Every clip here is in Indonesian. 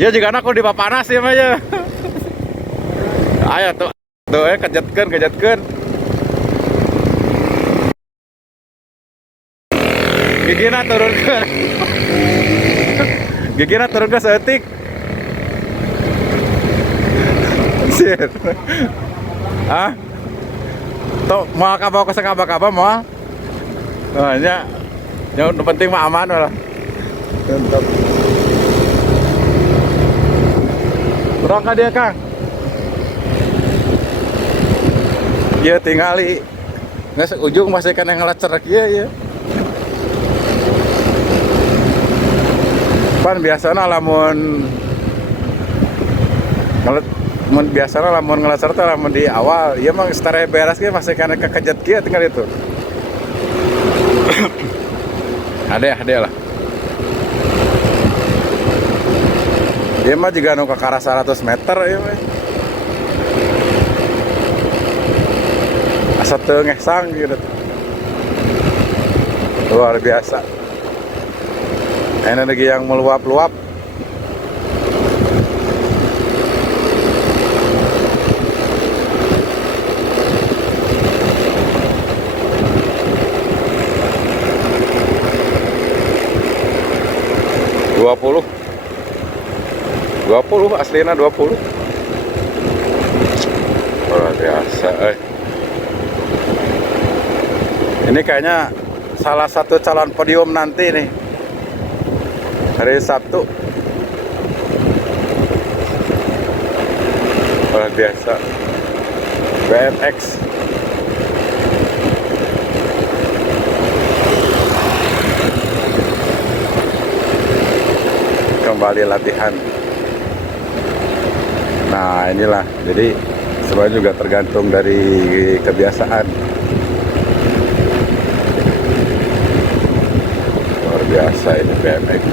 Ya juga aku di papanas ya aja. Ayo tuh, kejetkeun. Gigina turunkeun. Gigina turun ke seetik. Sir. Ah? Tuh mau kabawa ke sakaba-kaba mau? Nah, yang penting mah aman lah. Mantap. Berangkat dia, Kang. Iya tingali. Nggak ujung masih kan yang ngelacer ya. Pan biasana lamun ngelacer teh lamun di awal, ieu mah setara beres ge masih kana kekejet kieu tinggal itu. Ada lah. Ieu mah juga nu ka kara 100 meter ieu mah. Asa teu ngesang gitu. Luar biasa. Energi yang meluap-luap. Dua puluh aslinya 20. Luar biasa. Ini kayaknya salah satu calon podium nanti nih hari Sabtu. Luar biasa. BMX. Kembali latihan. Nah inilah, jadi semuanya juga tergantung dari kebiasaan. Luar biasa ini BMX.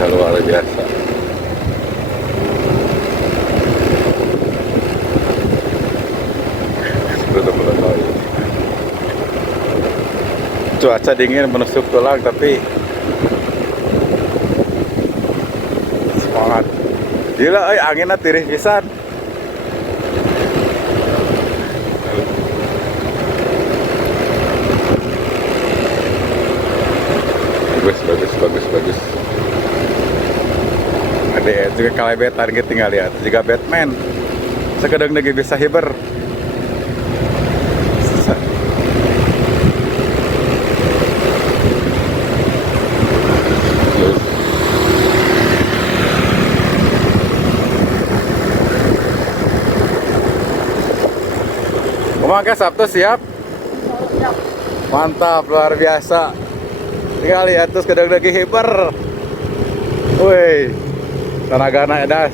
Luar biasa. Cuaca dingin menusuk tulang tapi semangat. Gila, anginnya tirih pisan. Bagus. Ada juga kalebetan gitu tinggal lihat. Juga Batman. Sekedang lagi bisa hiber. Oke, Sabtu siap? Mantap, luar biasa. Tinggal lihat terus kedeng-degi hiper. Woi, tenaga naik das.